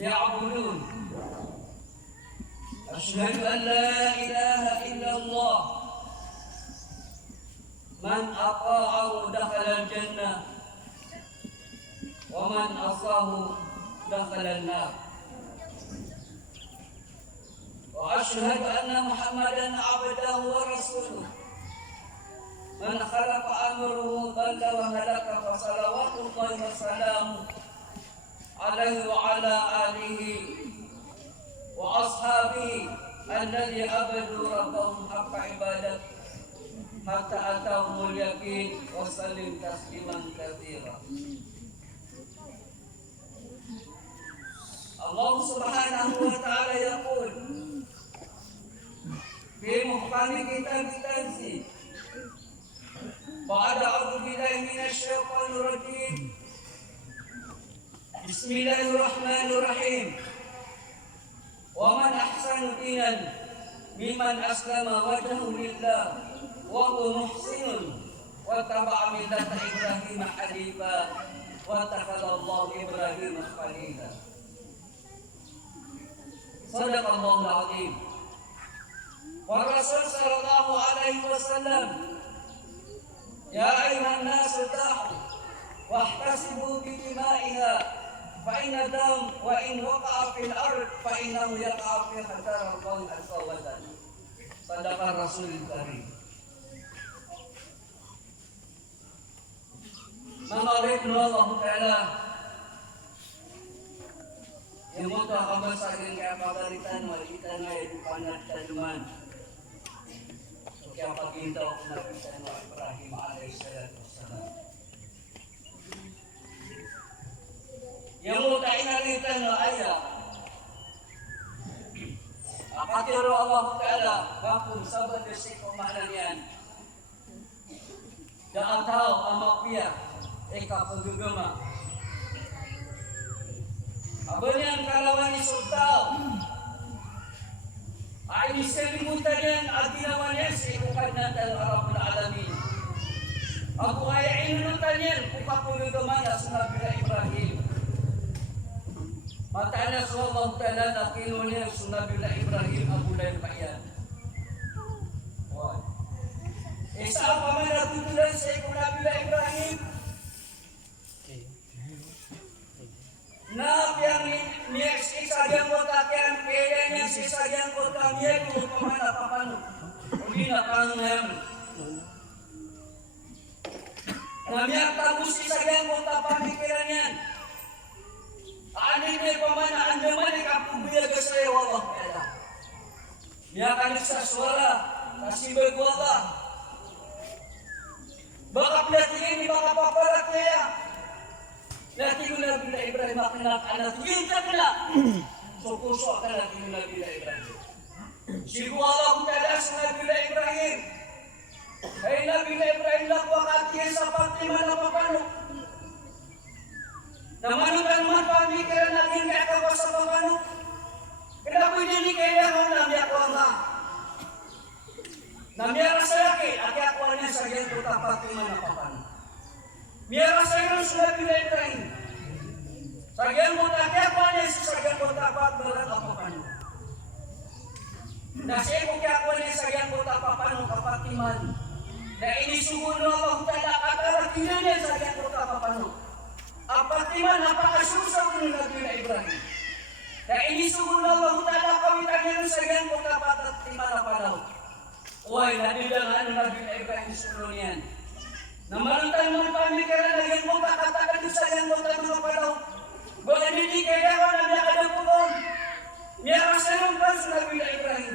يعبدون أشهد أن لا إله إلا الله من أطاعه دخل الجنة ومن عصاه دخل النار وأشهد أن محمدا عبده ورسوله من خلف أمره ضل وهلك فصلوات الله وسلامه عليه وعلى آله وأصحابه الذي عبدوا ربهم حق عبادته حتى أتاهم اليقين وسلم تسليما كثيرا. الله سبحانه وتعالى يقول في محكم كتاب التنزيل بعد أعوذ بالله من الشيطان الرجيم بسم الله الرحمن الرحيم ومن أحسن دينا ممن أسلم وجهه لله وهو محسن واتبع ملة إبراهيم حنيفا واتخذ الله إبراهيم خليلا. صدق الله العظيم. والرسول صلى الله عليه وسلم يا أيها الناس ارتاحوا واحتسبوا بدمائها فإن الدم وإن وقع في الأرض فإنه يقع في خطر الله عز وجل. صدق الرسول الكريم. Mengalir Allah Taala yang mutu akan saking kapagalitan walitan ay panat tanuman. Kaya paginta ko na kita ng Ibrahim alayhi salatu wassalam. Yang muta inalitan na ayah. Akatiro Allah Taala kapun sabat desiko mahalanian. Dan tahu amaknya eka penggegema. Abang kalawan sultan. Ini selimutan aginawannya sekukan natal Arabul Alamin. Aku ayain nutanyan kuka penggegema Nabi Ibrahim. Matanya sallallahu ta'ala nakinunya Nabi Ibrahim Abu Lail Bayan. Isa apa mana tutulan sekukan Nabi Ibrahim. Na yang niyak sagyang kota kian kayaknya si sagyang kota niyak kung pamana papano hindi na pangyam namiyak tapos si sagyang kota pamikiran yan aanin niya pamana andaman ikapubiya kasaya Allah kaya niyakan sa suara kasibag Allah baka pinatingin ni baka papalat kaya Nabi Ibrahim anak anak yun kena so puso akan Nabi Ibrahim. Sigu Allah Taala Nabi Ibrahim. Hai Nabi Ibrahim lakwa katiya sa Fatima na papano. Namanutan man pamikiran natin kaya ka sa papano. Kaya pwede ni kaya mo nami ako nga. Namiyara sa laki, ati ako niya sa yan puta Fatima na papano. Mira saya sudah bila Ibrahim. Sagian kota apa nih? Sagian kota apa berat apa panu? Nah saya bukan apa nih? Sagian kota apa panu? Apa timan? Nah ini sungguh Allah tidak kata tinggalnya sagian kota apa panu? Apa timan? Apa susah pun Nabi Ibrahim? Nah ini sungguh Allah tidak kawitannya sagian kota apa timan apa laut? Wah Nabi dengan Nabi Ibrahim sebelumnya. Namantan mo pamikiran na yan mo kakatakan doon sa yan mo tayo mga palaw. Bukan hindi kaya ko na nakadang po doon. Miyara sa nung pa sa Nabi Ibrahim.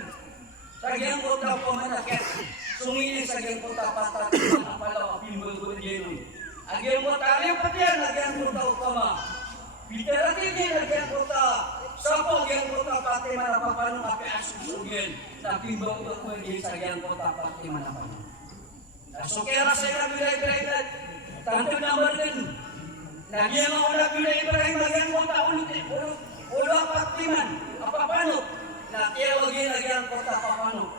Sa yan ko ta po manakit. Sungilin sa yan ko ta patat. Ang palaw apimbol ko din. Agyan mo tayo pati yan. Agyan ko ta upama. Bitarati din agyan ko ta. Sapo agyan ko ta pati manapapanong api asusugin. Napimbol ko din sa yan ko ta pati manapapanong. So kaya saya Nabi Ibrahim tanto naman din. Nagyan ako Nabi Ibrahim nagyan ko taon ulo apatiman. Apapano? Natiyawagin nagyan ko ta papano.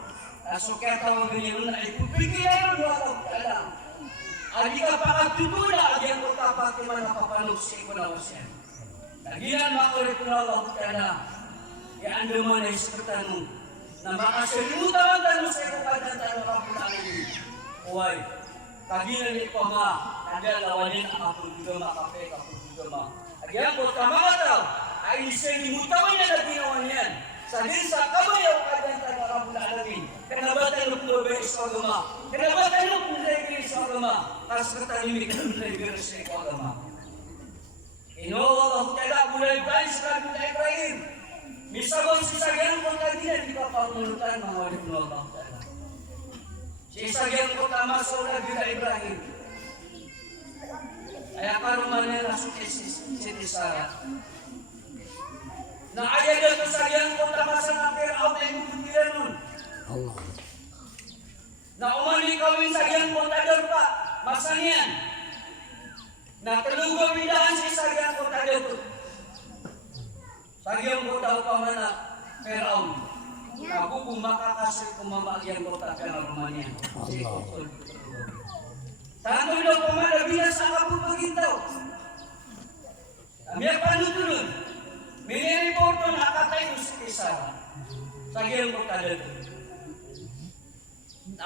So kaya tawagin niyo na ipipigilan mo ako kala. Adi ka pa katutula nagyan ko ta patiman apapano si ko na siya. Naginan makulit ko Allah Ta'ala. Iando man ay sekretanu. Na makasalimutan tanong sa ikaw kadang kapulanin. Uway, kaginan ni Pama, ada lawanin kapul juga makape, kapul juga mak. Agian buat kamakataw, ay isalimutawan niya na ginawa niyan. Sa sa kabayaw kadang kapulanin. Kenabatan lo puluh sa agama. Kenabatan lo puluh sa agama. Kasekretanu puluh sa agama. Inowa Allah Ta'ala mulai baik sekali mulai Ibrahim. Misal sisagyan kota dia di papanutan mengawali Allah Ta'ala. Sisagyan kota masuk lagi Ibrahim. Ayah karumannya langsung Siti Sarah. Nah ayah dan sisagyan kota masuk hampir Allah yang mengkudiranun. Allah. Nah umani kawin sagyan kota derpa masanian. Nah keluar pindahan sisagyan kota derpa. Sagyang kota upamana Firaun. Aku kumakakasih kumamagian kota Firaun Romania. Tanto daw pamana binas ang ako pagintaw. Kami ang panutulun. Miniriporto na akatay ko si Kisara. Sagyang kota dito.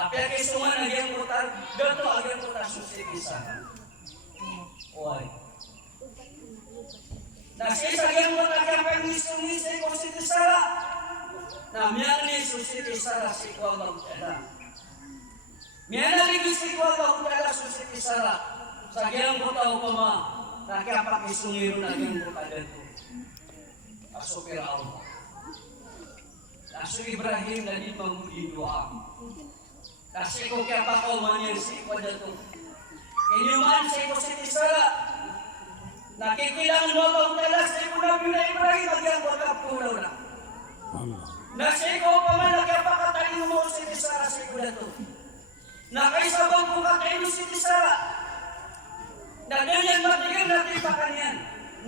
Apya kisuman agyang kota dito agyang kota si Kisara. Uy. Nasi sagyang kota kaya pag-isong-isay ko si Kisara. Namiyang ni si Kisara si Kuwabang Ta'ala. Miyanari si Kuwabang Ta'ala si Kisara. Sagyang kota upama. Kaya pag-isong-iro na yung kota dito. Asupir Allah. Nasu Ibrahim dan mengudi doa. Nasi ko kaya pa kaumanyan si Kuwa dito. Inyuman si Kuwa si Kisara. Nakikilang Allah Ta'ala sa iko Nabi na Ibrahim agyang pagkapunaw na. Nasa iko pa man nagkapakatayin mo si Kisara sa iko na ito. Nakaisabang po katayin mo si Kisara. Na ganyan matigang natin pa kanyan.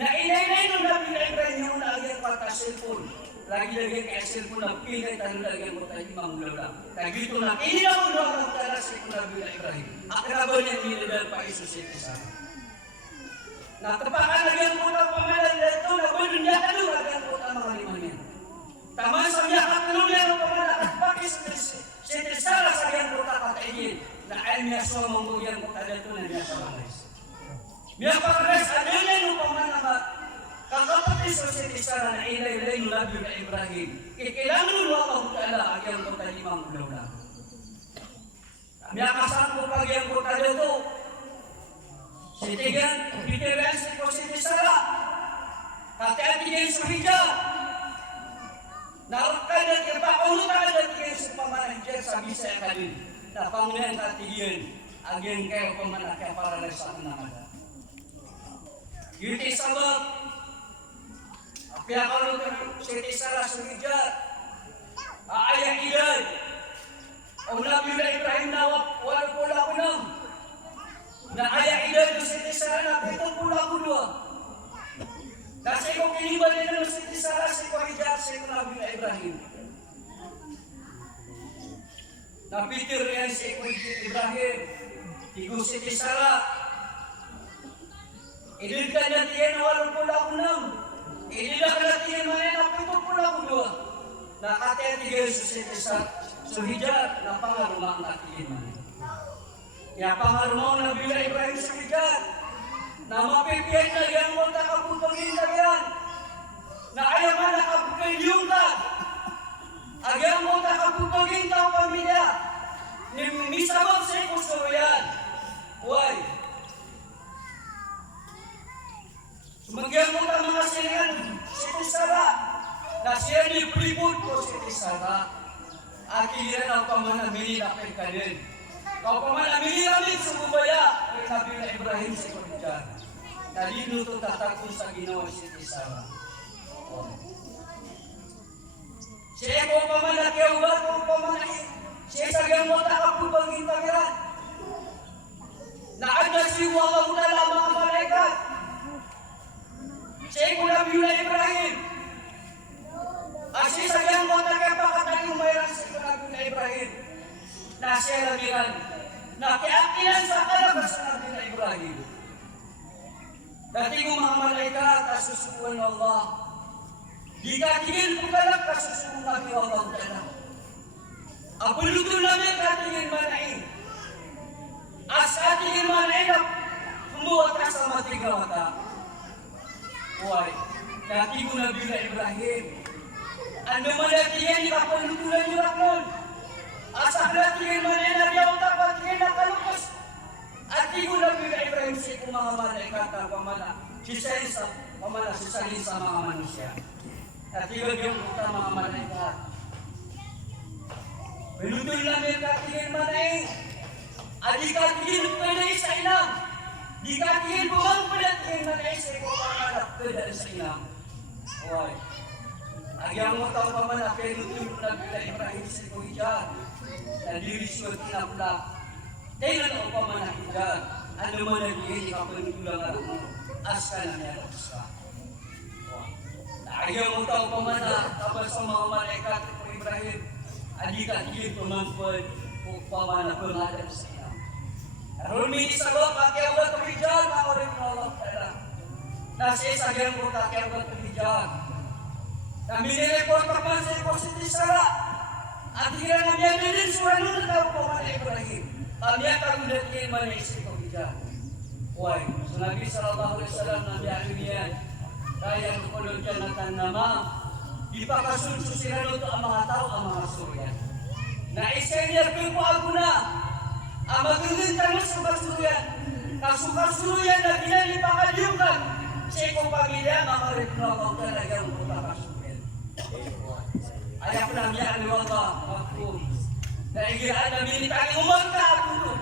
Na inay-inay nung Nabi na Ibrahim yung na agyang pagkasilpon. Lagi-lagi kaya silpon na pinay tayo lagyan mo tayo imang lola. Nagito na kinilang mo Allah Ta'ala sa iko Nabi na Ibrahim. Akraba niya nilidal pa iso si Kisara. Natapakan lagi ang puta pamalan dito na bulun niya talo lagi ang puta mga limanyan. Tama sa niya katulong niya ang pamalan at pakis si Tisara sa niya ang puta katayin na ay niya suwa manggugyang puta dito na niya sa bangais. Niya pangres adilin ang pamalan na kakapatis si Tisara na ilay-ilay ng Nabi na Ibrahim. Kikilangan mo ang Ta'ala agyang puta limang ulang. Niya kasang po pagyang puta dito. Sitigan, bitiran si Positi Sara. Hati-hati yang sahijab. Narukan dan kepakulutan dan yang sepamanahan sabi saya kali. Na pangunan katiyan, agen kayo pamanakya para sa namada. Yuti sabab. Apya kalau Siti Sara sahijab. Ayah ilan. Ang Nabi Ibrahim na wala pula kunam. Na ayah ilan do Siti Sara na pitong pula kudua. Kasi kung kinibal nila do Siti Sara si Kuwahijab si Nabi Ibrahim. Napitir yan si Ibrahim. Tigo Siti Sara. Idilkan natin yan walang pula kunam. Idilkan natin yan na pitong pula kudua. Nakatiyan si Siti Sara. Suhijab na pangaruma ang natin man. Ya pangarmo na bila Ibrahim sa higat na mapipiyay na yan mo takapupagin na yan na ayaw man nakapupagin yung ka ayaw mo takapupagin tao pamilya ni misabot sa ikusto yan huwag sumagyan mo ka mga silingan si Tisara na siya ni Pribud ko si Tisara akiliran ang pamanamili na pagkanin. Kau pamanamili namin sa bubaya kay Nabi na Ibrahim sa Kuwahijab. Nalino to tatakon sa ginawa si Tisara. Siya ko pamanakyaw ba kung pamanakyaw? Siya sa gamot nakapupagin tagiran. Naagda si Allah Ta'ala mga malaikat. Siya ko Nabi na Ibrahim. Asya sa gamot nakapakatay umayran sa Nabi na Ibrahim. Nasya labiran. Nakiakilan sa kalabas sa Nabi na Ibrahim. Dati ko mga malaikat kasusubuan ng Allah. Di katingin po kalak kasusubuan ng Allah Ta'ala. Apuluto namin katingin manain. As katingin manain na kumuha ka sa matigawata. Huwag, dati ko na bila Ibrahim. Ano man natingin, ikapalutulan nyo lang nun. As natingin manain na diyaw tapatingin na kalukos. At di ko na bila Ibrahim siya kung mga malaikat ang pamana. Sisayin sa pamana, sisayin sa mga manusia. At di ko yung uta mga malaikat. Pelutol namin katingin manain. At di katingin pwede sa inang. Di katingin bumang pwede tingin manain sa kung mga pwede sa inang. Huwag. Agyang mo tao pamana, pelutol na bila Ibrahim sa kong iyan. Na dirisyo at tinapla. Tingnan ako pamanahin dyan. Ano mo nagiging ikapanutulang alam mo. As ka na niya sa. Ayaw mo tao pamana. Tapos sa mga malaikat ko Ibrahim. Adi ka tigil pumangkod. Kung pamana pangalan sa iyo. Karoon mini sa loob. Kakyaw ka tuloy dyan. Mga orin na Allah pala. Nasa isagyan ko kakyaw ka tuloy dyan. Kami nireport pa man sa positive sara. At hira na niya din suwan nun na tao pamana Ibrahim. Kami akan mendatangi Malaysia kau bijak. Why? So Nabi sallallahu alaihi wasallam Nabi akhirnya daya kepada janatan nama dipakasun susiran untuk amang tahu amang surya. Nah isenya berku aguna amagungin tangan suka surya. Kasuka surya Nabi dipakadiukan. Seko pamilya makarip na kau talaga untuk surya. Ayah pernah biar Allah makum. Dahil ada militari umar ka ako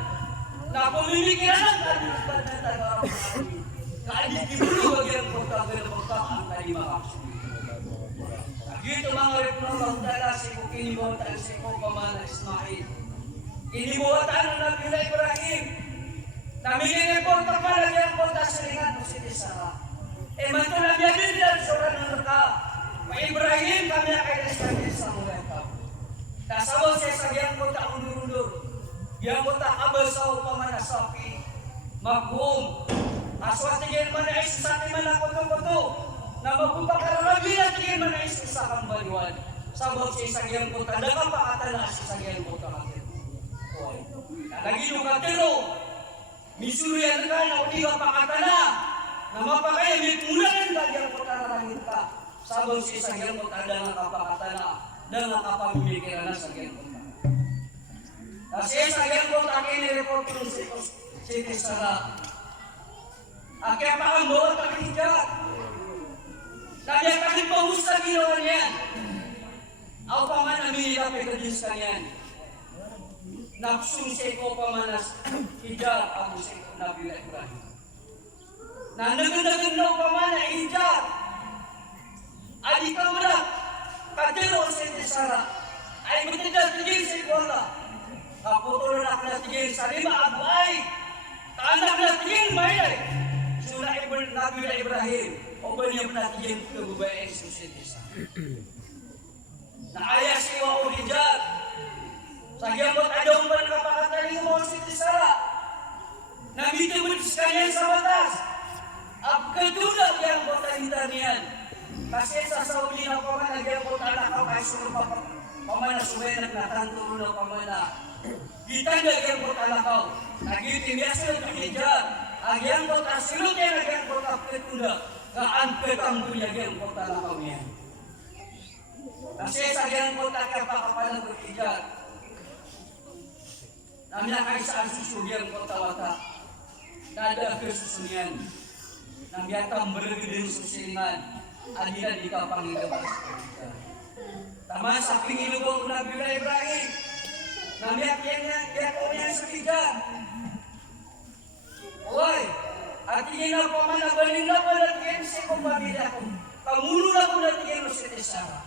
na pumimikiran ang kalimutan na taga-araw. Kaadit kibulo bagyang pagkakilapagka ang kalimakasun. Dito mga repulong dala si ko kinibuhatan si ko pamana Ismail. Kinibuhatan ang Nabi Ibrahim. Namiging po kapalagyan po tasiringan mo si Tisara. Manto na biya din yan sa orang naka. Ibrahim kami akay nasabi sa mulay ka. Kasama siya sa giyang ko ta undur-undur. Giyang ko ta abasaw pamana sapi. Magbuong. Aswati giyang manais sa ating malakoto-koto. Na magpapakarabi na tingin manais sa kang baliwan. Sabot siya sa giyang ko ta. Dagang pakatala siya sa giyang ko ta kakit. Lagi nyo katero. Misuruyan ka na uli ka pakatala. Na mapakaya may kumulan ka giyang ko ta narangin ka. Sabot siya sa giyang ko ta dagang pakatala. Dan nakapamikiran na sa Genpota. Kasi sa Genpota, kinireport ko si Tisara. Kaya pa ang bawat takidyan. Kaya kahit pahus na ginawa niyan. Ako pa man naminila pagkadis ka niyan. Napsung ko pa man as hijab ako sa Nabi Ibrahim. Nandagan-dagan na pa man na hijab. Adi ka malak. Kadero sa Tisara ay magtitigil sa ikola. Kaputol na natigil sa lima abu ay kaanak natigil may sula Nabi Ibrahim o ba niya natigil ke babae sa Tisara. Naaya si Iwa Ulijat sa giyambot adong pa nakapakataling mo sa Tisara. Nabito mo sa kanya sa batas. At katulad yung botahintan niyan. Kasi sa Saudi na pamanagyan po anak ko kay suro pamana suwenak na tanto na pamana. Kita nagyan po anak ko. Nagitim yasin at hijab. Agyan po tasilot yan agyan po kapitunda. Kaanpet ang bunyagyan po anak ko niyan. Kasi sa agyan po takapakapalang po hijab. Namin na kayo sa asusugyan po tawata. Nada kesusunyan. Namiyatang bergedeng susilingan. Adila di kapang ilabas. Tama sa pingilubong Nabi Ibrahim. Namiyak yan ko niya sa kijan. Oy, at hindi na po man nabalin na po natin sa kong pamilya ko. Pamulo na po natin sa Tisara.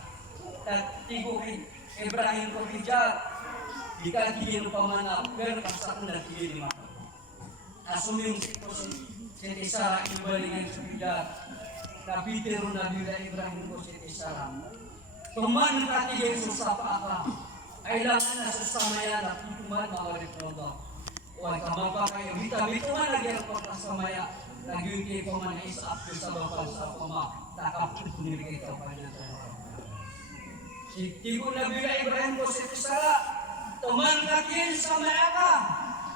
At tiguhin Ibrahim ko kijan. Di ka tigil pa man na pero pasak na tigil lima. Asuming ko si Tisara ibalingan sa kijan. Napitero Nabi Ibrahim ko si Tisara. Tuman katigil sa paaka. Kailangan na sa samaya na tutuman mawalit mo ito. Huwag ka mapakayo. Bituman lagi ang pagkasamaya. Nagyuti ko man isa after sa bapal sa pama, nakapit puniri ito pa niya. Si Tigo Nabi Ibrahim ko si Tisara, tuman kakin sa Maaka,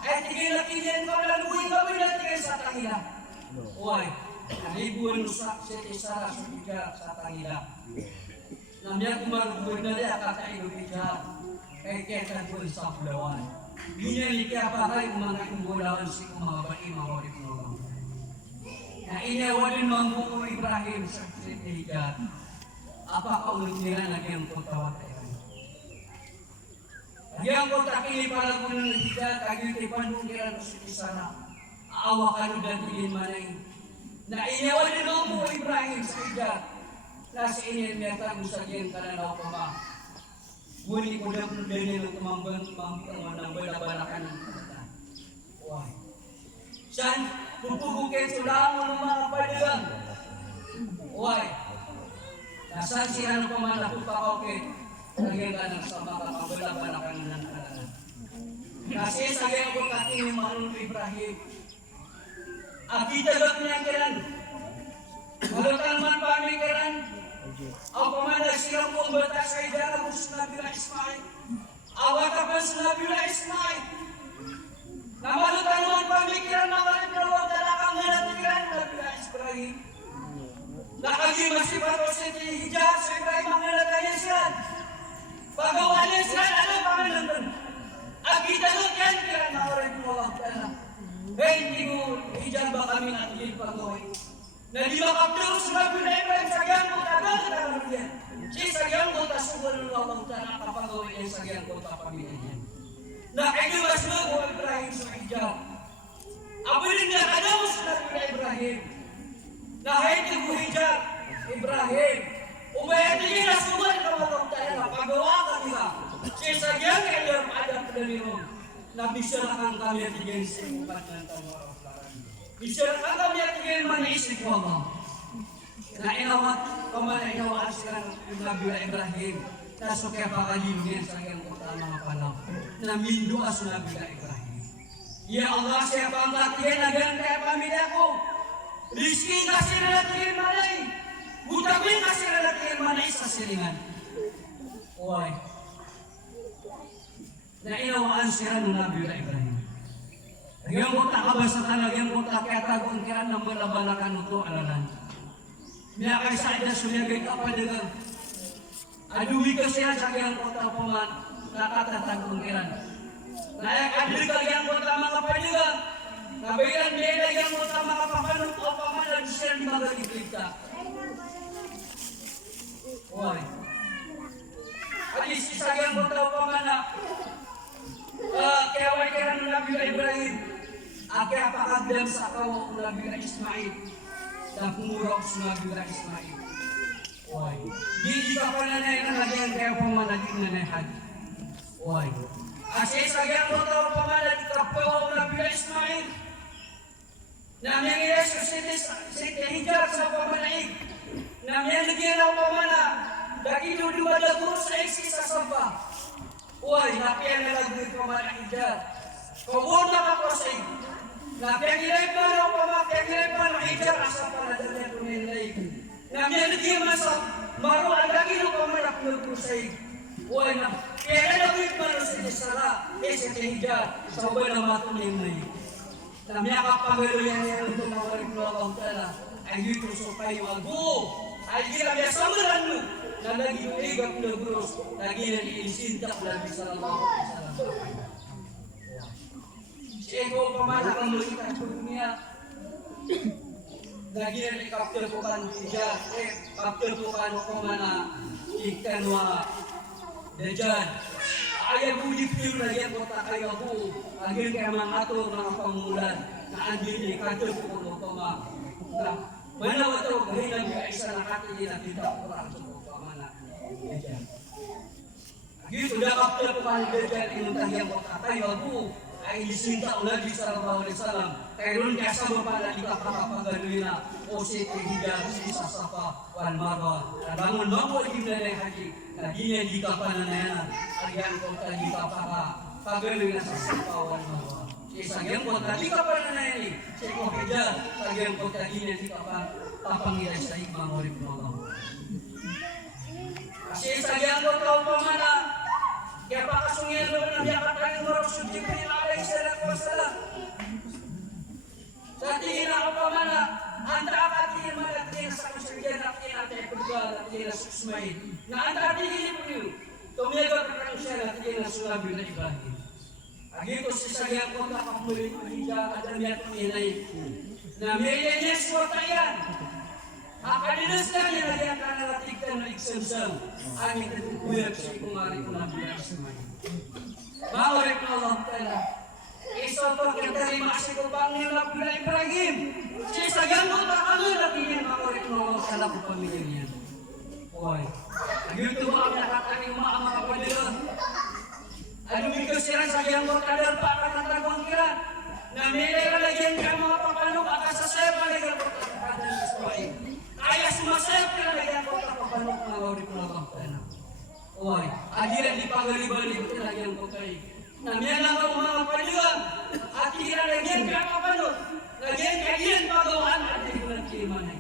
ay tigil na tigil ko na luwi kami na tigil sa Tangila. Uy, nalibuan sa si Tisara sa tiga sa Tangila. Namya kumarugod na liya kakaino tiga, kay ketan ko sa Pulawan. Yun yung ikapakay mga kumbulawan si kumabali mga warik nolong. Na inawa din mambuko Ibrahim sa tiga, apa kaulit nila nagyang kutawa tayo. Nagyang kota kini para po ng tiga, kagitipan mong kira ko si Tisara. Aawa ka nung datigin manay. Na inawa din mambuko Ibrahim sa tiga, nasa inyan miyata kung sa diyan ka na naupama. Muli ko na kung ganyan ang tumambang ng balabalakan ng kata. Why? San, pupugukin sila mo ng mga palilang. Why? Nasaan siya ng pamana pupakawin? Nagyan ka ng sa mga balabalakan ng kata. Kasi sa gaya ko kating yung Manong Ibrahim. Akita niya kiran. Malutang man pamikiran. Ang pamana silang kong batas ay dara mo sa Nabi Ismail. Awat ka sa Nabi Ismail. Namalutan mo ang pamikiran na walang dalawang dalakang na natikiran Nabi Ismail. Nakagima si Barosin ni Hijab sa Ibrahim ang nalataya siya. Pagawa niya siya, ano pangalan? Akita doon yan, kiran na walang dalawang dalakang. Hindi mo, Hijab ba kami natin pagawin? Na di makapdaw sa Nabi Ibrahim sa gyan mo tagal na niya. Si sa gyan mo tasugan ng lawang tanang kapagawin niya sa gyan mo tapamilya niya. Nakikiwas mo mo Ibrahim sa Hijab. Abilin niya kadaw sa Nabi Ibrahim. Nahiti mo Hijab, Ibrahim. Umayatigin na suman ka lawang tanang pagawa kami ka. Si sa gyan kayo ada pedalino. Nabisarakan kami at igin sa upat ng tawa. Bisarakan kami at igin manisip ko mo. Na inawat, inawaan sila ng Nabi Ibrahim. Naso kaya pakalingin sa iyang kota mga panaw. Na minduas sa Nabi Ibrahim. Ya Allah, siya pangkatiyan na ganang kaya pamilya ko. Rizki kasi na natin manay. Butapin kasi na natin manay sa silingan. Uy. Na inawaan siya ng Nabi Ibrahim. Yang kota kabasatan, yang kota kaya tagong kiran ng balabalakan ito alalan. Miya kay sa ida sulyagay kapadagang. Aduwi ka siya sa yang kota paman, nakatatagong kiran. Nayak adil ka yang kota mga padagang. Kabayan nila yang kota mga papanong o paman, at siya di magagipita. Why? Adis isa yang kota paman na kaya wala kiran ng Nabi Ibrahim. Aki apakagdam sa kawo ng Nabi Ismail. Dan pumurok sa Nabi Ismail. Why? Di ka pa nanay na nagyan kaya pumanagin na nahad. Why? Asi sa gyang mo tao pamanagin kapaw ng Nabi Ismail. Namyang Yesus si Hijab sa pamanaig. Namyang nagyan ang pamana. Dagi dumadaguro sa isi sa samba. Uy, napiyan na lagwit ko man ang Hijab. Kung na ako sa iyo. Napiyan pa na ako mapiyan pa ng Hijab asa panadalyan ko nilay. Napiyan na masa maruan lagi no pamanak ko sa iyo. Uy, napiyan na lagwit man sa Tisara. Sa Hijab. Sa ubay na matunin na iyo. Namiyakap pagalo yan ito mawarik na akong tala. Ay dito sa payo ago. Ay gira biya samaran mo. Na lagi igap na bros. Lagi na isintak lagi sa Allah. Si Ego pamana kang lusitan sa dunia. Lagi na ikapter ko kan Hijab. Kapter ko kan pamana. Ikan wa Dajjal. Ayaw ko dipil na yan ko kayo ko. Agil kaya mangator mga pangulan. Na andin ni kapter ko kan pamana. Manawa ito kahilang yung isa na katin na kita ko ang pamana. Gitu dah kapter ko kan Dajjal yung tahyang ko kayo ko. Ay disinta ulah di sallallahu alaihi wasallam. Kairon kasa bapada di kapapagaluina o si Hijab si Safa wal Marwa. Bangun mampu di dalam haji. Tadinya di kapananana. Arian ko tadi kapapagaluina sa Safa wal Marwa. Si Sagyang po, tadi ka pa na nani. Siya ko kaya, sagyang po, tadi na di ka pa papangilay sa ibang orip mo. Kasi sagyang po tao pa mana, kaya pa kasungyan mo na biya katayin mo rin subject na alay sa lakwasala. Sa tingin ako pa mana, anda ka tingin mana tingin sa kusagyan na tingin natin pagka na tingin na susmay. Na anda tingin po yun. Tumiyagot ka kang siya na tingin na sulabi na Ibrahim. Agito si sagyang ko nakamulit ko higa at amiyat minay. Na may yes mo tayan. Akalinas na niya na yan ka nalatigtan na iksamsam. Amin na tukuyag sa ikumari ko na bilang sumay. Bawari ko Allah Ta'ala. Isa pa kintarima si kupang nila pula Ibrahim. Si sagyang ko nakamulit na tingin bawari ko Allah Ta'ala ko pamilya niya. Oy. Agito ba ang nakataning mga kapalilan? Ano mikasiran sa iyang mga kadal pa ka ng tagwang kiran? Na nilay kalagyan ka mga papanong akasasaya paligan ko ka kadal sa suwain. Kaya sumasaya kalagyan ko ka papanong mga wari ko lang ang tanong. Uy, agiran di pagalibali ko kalagyan ko kayo. Na miyan lang ang mga paligan. At ikalagyan ka papanong. Lagyan ka iyan pagawaan at di ko nagkimanay.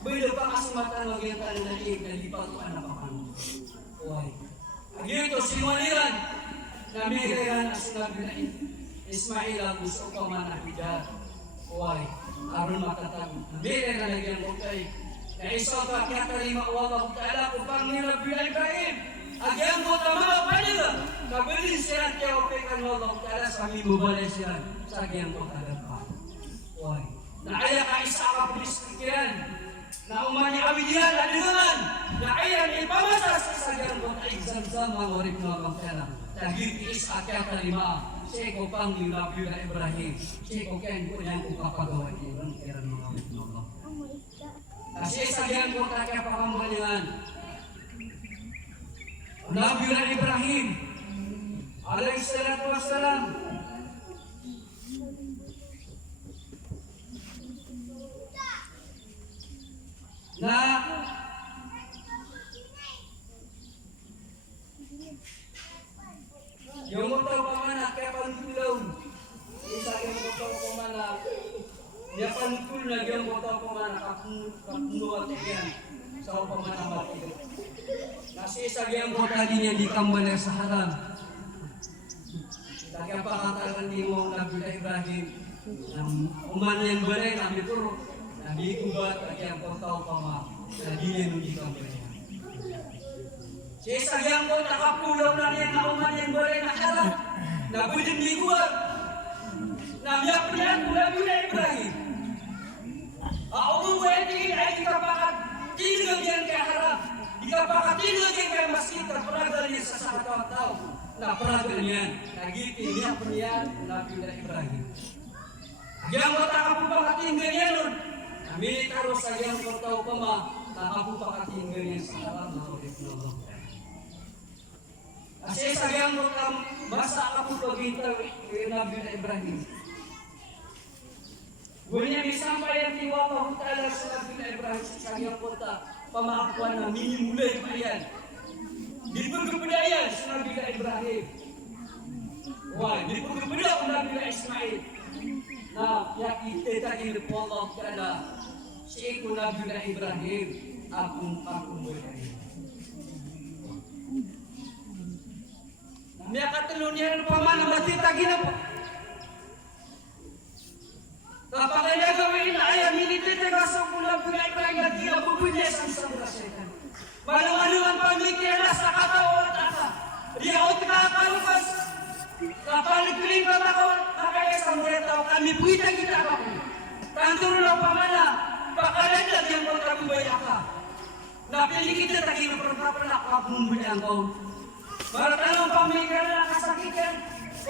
Bilo pa kasumatan lagyan ka ng naliig na di pa ko anak papanong. Uy, agito simuliran. Namiran asulab na Ismail ang gusto ko man abidan. Uway, aron matatag. Namiran na nagyan ko kay na isa ka kaya kalima Allah Ta'ala upang nilabila Ibrahim. Agyan ko tama pa nila. Kabilin siya kaya upikan Allah Ta'ala sa aming bubalay siya sa agyan ko talapa. Uway, naaya ka isa ka pulis pikiran. Na umani awidihan adingan. Naaya ipamasa sa agyan ko na exam-zam ang orip na Allah Ta'ala. Daging tiis akyat kalima, siya ko pang nilabyo na Ibrahim, siya ko kain ko niyan kung papagawa niya ng kiran mga mitnolog. Kasi sagyan ko kaya pakambalingan. Nabyo na Ibrahim, alayhi salatu wassalam, na yung mo tao pamanak kaya panutulaw. Isa yung mo tao pamanak. Dia panutul na yung mo tao pamanak kapunduat yan sa pamanamat ito. Kasi isa yung mo tadi niya di kambal sa haram. Kaya pakatalan ni mo Nabila Ibrahim. Umana yung balay namin puro. Nabi kubat at yung tao pamanak. Nabi niya nung di kambal. Si sagyang ko nakapulaw na niya na uman yung balay na harap. Nabudin liguan. Namiyak niya kung Nabila Ibrahim. Ako mo tingin ay ikapakat tinag yan kaya harap. Ikapakat tinag yan kaya maskita. Pragal niya sa sakataw. Napragal niyan. Nagitin niya po niyan kung Nabila Ibrahim. Agyang mo takapupakating ganyan nun. Namilitaro sagyang ko tao pa ma. Takapupakating ganyan sa harap na ulit na Allah. Kasi sagyang mo kang basa ka po pag-itaw Nabila na Ibrahim. Gunya misampay ang tiwala ko talaga sa Nabila na Ibrahim sa sagyang po ta pamakuan na minimulay pa yan. Dipagkapadayan sa Nabila Ibrahim. Why? Dipagkapada ko Nabila Ismail. Na yakitita po Allah ta'ala si ko Nabila Ibrahim akong mulay. Niya katulunyan pa man ang matitagi na po. Kapag ay nagawin na ay minitite ka sa kulang pinay-pinay na di na bubunyes ang sabrasetan. Malang-anuan pa mikira sa katawan at aka. Riyaot ka kalukas. Kapag piling ka makaya sa mula tao kami puwita kita ka po. Tanturo na pa man na pakalandag yung pagkabubay aka. Napili kita tagin na pagkapanak kapumbunya ang kaon. Para tanong pamilya na kasakitan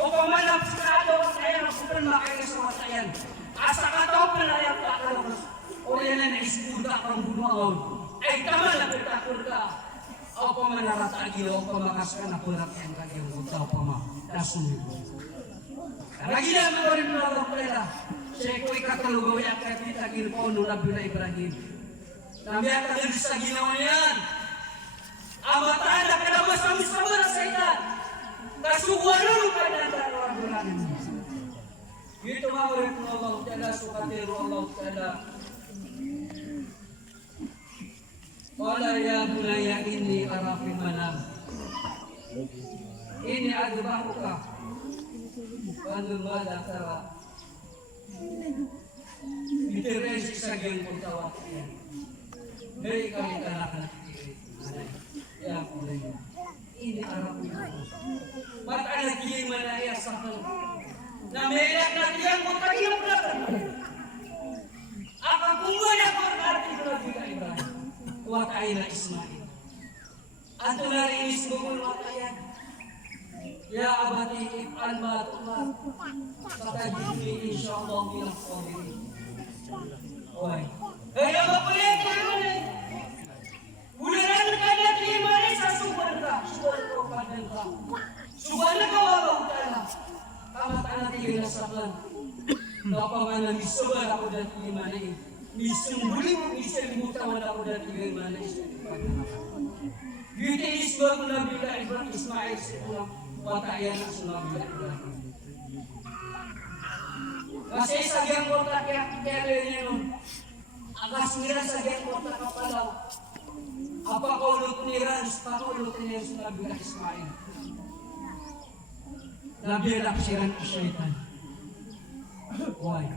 o pamanap sa kado at ayan ang kupal makaya sa matayan. Asa kataw panalayang kakalabas o yan na naisputa kang bumaon. Ay tama na pitakul ka. O pamanarata agilo o pamakas ka na kulat ang kanyang utaw pama. Nasunod mo. Kanagilan mo rin mo ang pala. Siya ko ikatalugaw yung kapita gilpo nung Nabila Ibrahim. Namiyak ka din sa ginawa yan. Amataan na kalabas kami sa mga sa ilan. Kasukuan nung kanyang dalawa bulan. Allah Ta'ala sukatiru Allah Ta'ala. Qala ya bunayya inni ara fil manam. Ini adbahuka. Pandu mada tara. Biteresi sagyang pagtawakya. Dari kami kanak-kanak ya kulay. Ini ara fil manam. Mat anak kiyang manaya sakal. Namelak na kiyang pagkayang belakang. Akan kunggoy ako arti ko na Nabi Ibrahim. Watay na Ismail. Ato na rin isbukul watayan. Ya abati if'al ma tu'mar. Satajidni insyaallah minal sabirin. Oy. Kaya mapulit ko naman. Ularan ka na timan sa suban ka. Suban ko kanan ka. Suban na kawabaw ka na. Kamat anak tigil na saklan. Napangalan misuban ako dan timan eh. Misumbuli mo misalimutawan ako dan timan mana Gita isbag na bila Ibrahim Ismail sikulang watayan na sumabila Ibrahim. Kasi sagyang kota kaya niya nun. Akas nila sagyang kota kapalaw. Apa kaulot ni Rans, pakulot niya sumabila Ismail. Nabilak siya ng syaitan. Why?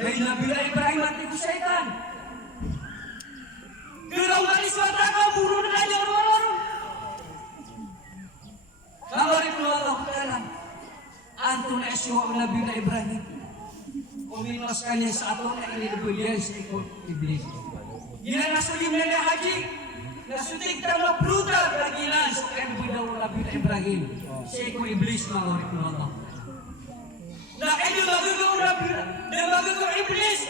Kaya nabila Ibrahim at ito syaitan. Kaya malis mata ka, puro na kayo naman. Kawarin mo Allah Ta'ala. Anto na isyo ang nabila Ibrahim. Uminos kanya sa ato na inilibulyan sa ikot iblis. Ginanasulim na haji. Nasutik ka mapruta kagilan sa kanibudaw nabila Ibrahim. Sa ikot iblis kawarin mo Allah. Na kayo magagawa nabila. Na magagawa iblis.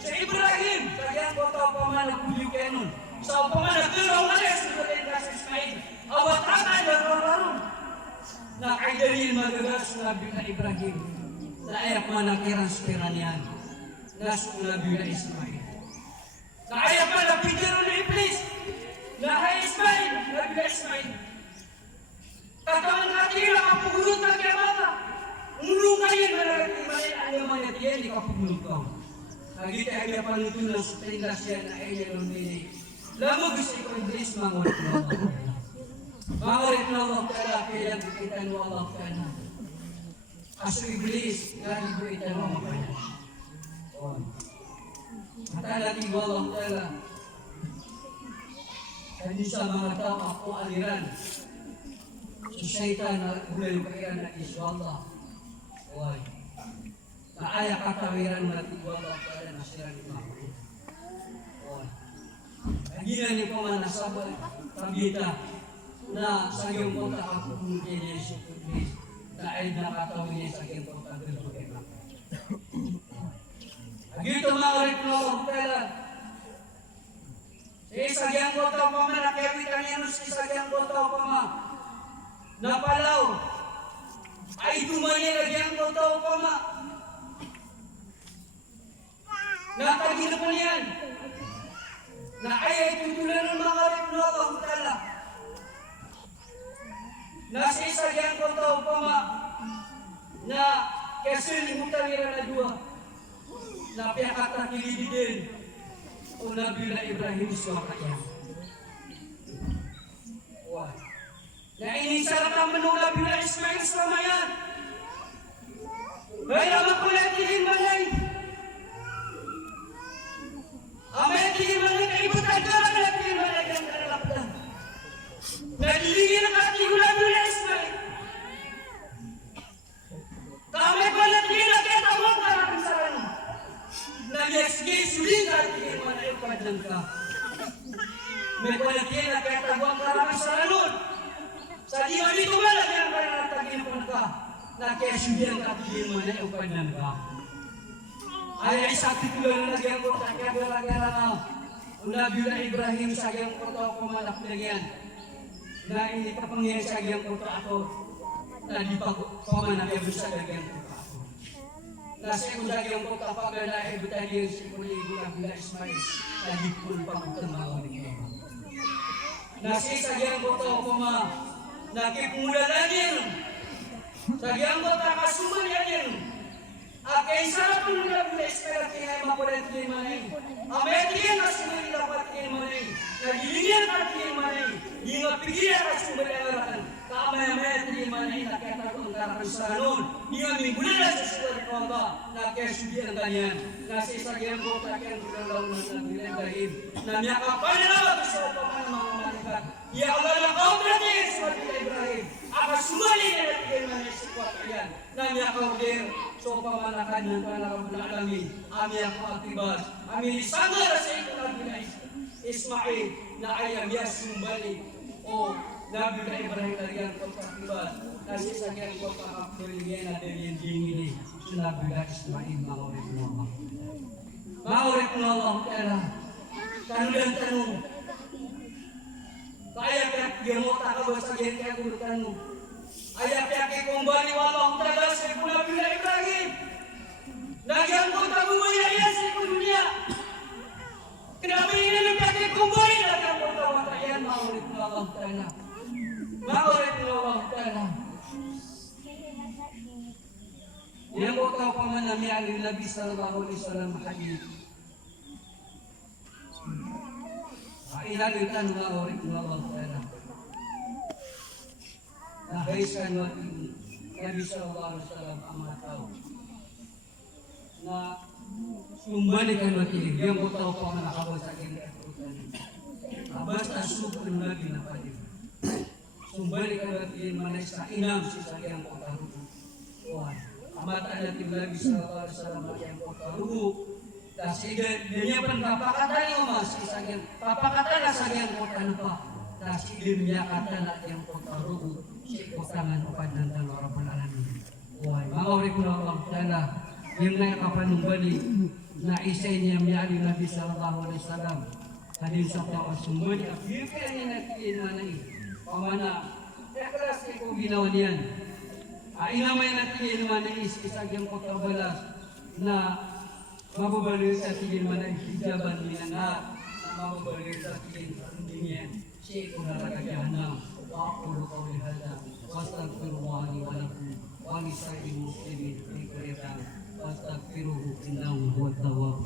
Sa Ibrahim. Kaya ko ito pamanag kuliw kayo nun. Sa pamanag kiraw na rin sa katin kasi Ismail. Awat akay na ron. Na kayo dalil magagawa sa nabila Ibrahim. Na ayak manakirang spiranian. Na sa nabila Ismail. Na ayak manapidiro na iblis. Na ay Ismail. Nabila Ismail. Tatawan natin ang kapugulot na kaya mata. Ngulong kayo manakimay ang yaman at yan. Di kapugulot ka. Lagi tayo kaya panutunan sa tindas yan na ay yan lumini. Lamang gusto ko iblis mangulit na Allah. Mangulit na Allah Ta'ala kaya bikitan mo Allah Ta'ala. Aso iblis nalibuitan mo Allah. Matalagi mo Allah Ta'ala. Hindi sa mga tao ako aliran. Sa syaitan na ulay kaya na iso Allah. Naaya katawiran natin Allah Ta'ala na sila ni Mahmud. Naginan ni pamanasabay tabita na sa iyong punta ako kung kaya Yesu Christ na ay nakatawin niya sa iyong punta dito kay Mahmud. Agito maulit mo Allah Ta'ala. Sa iyong punta pa man nakiyawitan niya sa iyong punta pa man napalaw ay tumali na iyong punta pa man nakagino po niyan na ay tutulan ng mga ripno Allah Ta'ala na sa isa yan ko tao pa ma na kasilimutan nila na dua na piyakata kilibidin o nabila Ibrahim suwakaya na inisalata manula bila Ismail Slamayan kaya makulatinin malay Amen, tingin mo na kaibutan ka lang na tingin mo na kang karalapdan. Nagligin ang ating ulang nila Ismail. Kami pa na tingin na kaya tawag ka lang sa rano. Nag-exgay suling ka tingin mo na ipadlang ka. May pa na tingin na kaya tawag ka lang sa rano. Sa di mo dito ba na kaya natagin po ka. Nag-exgay ka tingin mo na ipadlang ka. Ay sa titulo na nagyang ko takya gara-gara na Nabila Ibrahim sa gyang ko to kumanak nagyan na ini papangyay sa gyang ko ako na di pa kumanak yung sa gyang ko ako nasa ko sa gyang ko kapag na ibutan yung si Kuligo Nabila Ismail na di po pagtamaw nito nasa sa gyang ko to nakipulalan yun sa gyang ko takasuman yan Akai sana pun nila bila espera kaya makulit din manay. Amerikan kasumali dapat din manay. Nagiliyan at din manay. Yung pigilan kasumali arakan. Kamay-amay din manay nakita ko ang karakusanon. Yung minggulan na susunod ko ba nakasubihan kanyan. Nasi sagyan ko takyan gulaw na bilang dahil. Namiyakapan na naman sa paman mga manikat. Ya Allah na kau berarti seperti Ibrahim. Akan sumali na natin manay sa kwatayan. Namiyakaw din. So pamanakan ng Rabbul Alamin, ami ako atibas, ami sangar sa ito na Ismail na ayam yasumbali o Nabi Ibrahim larian ko atibas, kasi sa kanya ko pakapulingin na din dingin Nabi Ismail maurit mo Allah. Maurit mo Allah kaya kanulan tanong. Kaya kaya gamot ako sa kanya kaya mo. Ayat yang kembali walau taala sepuluh bila Ibrahim. Nagian kota bumaya ya sepuluh dunia. Kenapa ini lebih kembali nagian kota watayan maurid Allah taala. Maurid Allah taala. Yang kota pamanami alil Nabi sallallahu alaihi wasallam hadis. Ilalutan maurid Allah taala. Nahaiskan Nabi sallallahu alaihi wasallam amat tahu na sumbalikan mati yang ko tahu pa na nakabot sa akin basta subun Nabi na pati sumbalikan mati manay sa inam si sagyang ko tahu amat ada tim Nabi sallallahu alaihi wasallam yang ko tahu kasi dia pun papakatan yung mas si sagyang papakatan na sagyang ko tahu pa kasi dia kata na yang ko tahu tangan upad ng Rabbul Alamin. Why? Maurik na Allah Ta'ala yung nakapanumbali na isay niya miyari Nabi sallallahu alaihi wasallam hadin sa tao sumuli at yung kaya niya natigin manay pamana keras ko ginawa niyan inamay natigin manay isagyang ko kabalas na mababaliw sa tigin manay hijaban niya na mababaliw sa tigin niya siya ko nalagagyahan na وأقول قولي هذا وأستغفر الله لي ولكم ولسائر المسلمين في كل مكان واستغفروه إنه هو التواب